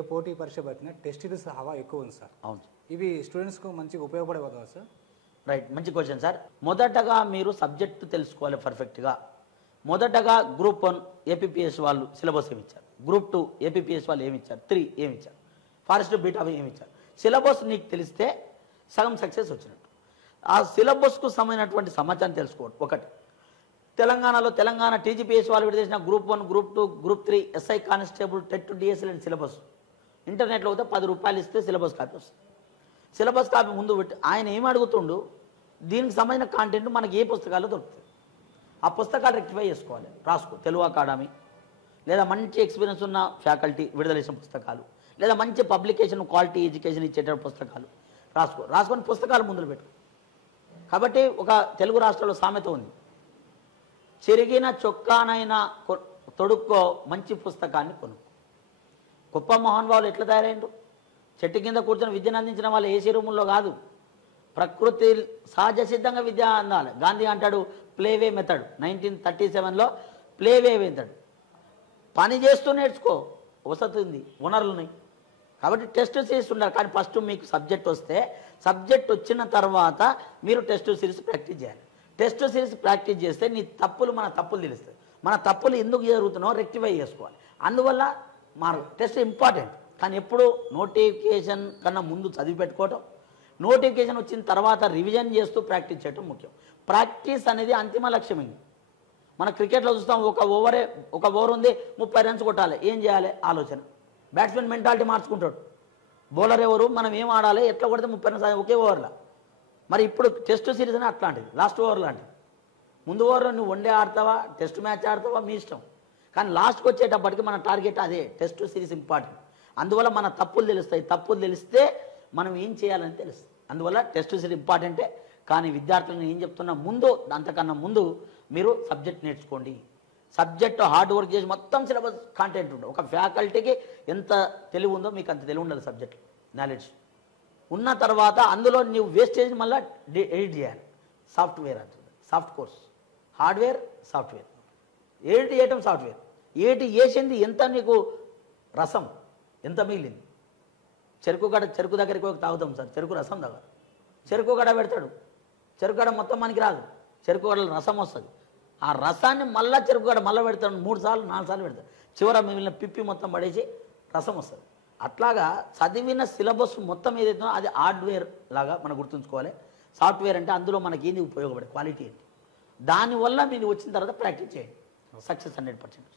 ఏ పోటీ పరీక్ష పెట్టినా టెస్ట్ సిరీస్ హవా ఎక్కువ ఉంది సార్. అవును, ఇవి స్టూడెంట్స్కు మంచిగా ఉపయోగపడేదా సార్? రైట్, మంచి క్వశ్చన్ సార్. మొదటగా మీరు సబ్జెక్టు తెలుసుకోవాలి పర్ఫెక్ట్గా. మొదటగా గ్రూప్ 1 ఏపీపీఎస్ వాళ్ళు సిలబస్ ఏమి ఇచ్చారు, గ్రూప్ 2 ఏపీపీఎస్ వాళ్ళు ఏమి ఇచ్చారు, 3 ఏమి ఇచ్చారు, ఫారెస్ట్ బీట్ అవి ఏమి ఇచ్చారు. సిలబస్ నీకు తెలిస్తే సగం సక్సెస్ వచ్చినట్టు. ఆ సిలబస్కు సంబంధించినటువంటి సమాచారం తెలుసుకోవడం ఒకటి. తెలంగాణలో తెలంగాణ టీజీపీఎస్ వాళ్ళు విడుదల చేసిన group 1, group 2, group 3 SI constable TET DSL and syllabus ఇంటర్నెట్లో అయితే ₹10 ఇస్తే సిలబస్ కాపీ వస్తుంది. సిలబస్ కాపీ ముందు పెట్టి ఆయన ఏం అడుగుతుండు, దీనికి సంబంధించిన కాంటెంట్ మనకి ఏ పుస్తకాల్లో దొరుకుతుంది, ఆ పుస్తకాలు రెక్టిఫై చేసుకోవాలి, రాసుకో. తెలుగు అకాడమీ లేదా మంచి ఎక్స్పీరియన్స్ ఉన్న ఫ్యాకల్టీ విడుదల చేసిన పుస్తకాలు, లేదా మంచి పబ్లికేషన్ క్వాలిటీ ఎడ్యుకేషన్ ఇచ్చేట పుస్తకాలు రాసుకొని పుస్తకాలు ముందులు పెట్టు. కాబట్టి ఒక తెలుగు రాష్ట్రాల్లో సామెత ఉంది, చెరిగిన చొక్కానైనా తొడుక్కో, మంచి పుస్తకాన్ని కొనుక్కో. గొప్ప మహానుభావులు ఎట్లా తయారైండు? చెట్టు కింద కూర్చొని విద్యను అందించిన వాళ్ళు ఏసీ రూముల్లో కాదు, ప్రకృతి సహజ సిద్ధంగా విద్య అందాలి. గాంధీ అంటాడు ప్లేవే మెథడ్, 1937లో ప్లేవే మెథడ్. పని చేస్తూ నేర్చుకో, వసతి ఉంది, వనరులు ఉన్నాయి. కాబట్టి టెస్ట్ సిరీస్ ఉండాలి. కానీ ఫస్ట్ మీకు సబ్జెక్ట్ వస్తే, సబ్జెక్ట్ వచ్చిన తర్వాత మీరు టెస్ట్ సిరీస్ ప్రాక్టీస్ చేయాలి. టెస్ట్ సిరీస్ ప్రాక్టీస్ చేస్తే నీ తప్పులు మన తప్పులు తెలుస్తాయి. మన తప్పులు ఎందుకు జరుగుతున్నాయో రెక్టిఫై చేసుకోవాలి. అందువల్ల టెస్ట్ ఇంపార్టెంట్. కానీ ఎప్పుడు నోటిఫికేషన్ కన్నా ముందు చదివి పెట్టుకోవటం, నోటిఫికేషన్ వచ్చిన తర్వాత రివిజన్ చేస్తూ ప్రాక్టీస్ చేయడం ముఖ్యం. ప్రాక్టీస్ అనేది అంతిమ లక్ష్యమైంది. మన క్రికెట్లో చూస్తాం, ఒక ఓవర్ ఉంది, 30 రన్స్ కొట్టాలి. ఏం చేయాలి? ఆలోచన. Batsmen mentality మార్చుకుంటాడు. బౌలర్ ఎవరు, మనం ఏం ఆడాలి, ఎట్లా కొడితే 30 రన్స్ ఒకే ఓవర్లో. మరి ఇప్పుడు టెస్ట్ సిరీస్ అని అట్లాంటిది, లాస్ట్ ఓవర్ లాంటిది. ముందు ఓవర్లో నువ్వు వన్డే ఆడతావా, టెస్ట్ మ్యాచ్ ఆడతావా, మీ ఇష్టం. కానీ లాస్ట్కి వచ్చేటప్పటికి మన టార్గెట్ అదే, టెస్ట్ సిరీస్ ఇంపార్టెంట్. అందువల్ల మన తప్పులు తెలుస్తాయి. తప్పులు తెలిస్తే మనం ఏం చేయాలని తెలుస్తుంది. అందువల్ల టెస్ట్ సిరీస్ ఇంపార్టెంటే. కానీ విద్యార్థులను ఏం చెప్తున్నా, అంతకన్నా ముందు మీరు సబ్జెక్ట్ నేర్చుకోండి. సబ్జెక్టు హార్డ్ వర్క్ చేసి మొత్తం సిలబస్ కాంటెంట్ ఉండదు. ఒక ఫ్యాకల్టీకి ఎంత తెలివి ఉందో మీకు అంత తెలివి ఉండాలి. సబ్జెక్ట్ నాలెడ్జ్ ఉన్న తర్వాత అందులో నీవు వేస్టేజ్ మళ్ళీ ఎడిట్ చేయాలి. సాఫ్ట్వేర్ అంటుంది, soft course, hardware, software. Edit చేయటం సాఫ్ట్వేర్. ఏటి వేసింది ఎంత, నీకు రసం ఎంత మిగిలింది. చెరుకు దగ్గరికి పోయి తాగుతాం సార్, చెరుకు రసం దగ్గర చెరుకు గడ పెడతాడు. చెరుకు గడ మొత్తం మనకి రాదు, చెరుకు గడలో రసం వస్తుంది. ఆ రసాన్ని మళ్ళీ చెరుకు గడ మళ్ళీ పెడతాడు, 3 సార్లు 4 సార్లు పెడతాడు. చివర మిగిలిన పిప్పి మొత్తం పడేసి రసం వస్తుంది. అట్లాగా చదివిన సిలబస్ మొత్తం ఏదైతుందో అది హార్డ్వేర్ లాగా మనం గుర్తుంచుకోవాలి. సాఫ్ట్వేర్ అంటే అందులో మనకి ఏంది ఉపయోగపడే క్వాలిటీ ఏంటి, దానివల్ల మీరు వచ్చిన తర్వాత ప్రాక్టీస్ చేయండి. సక్సెస్ 100%.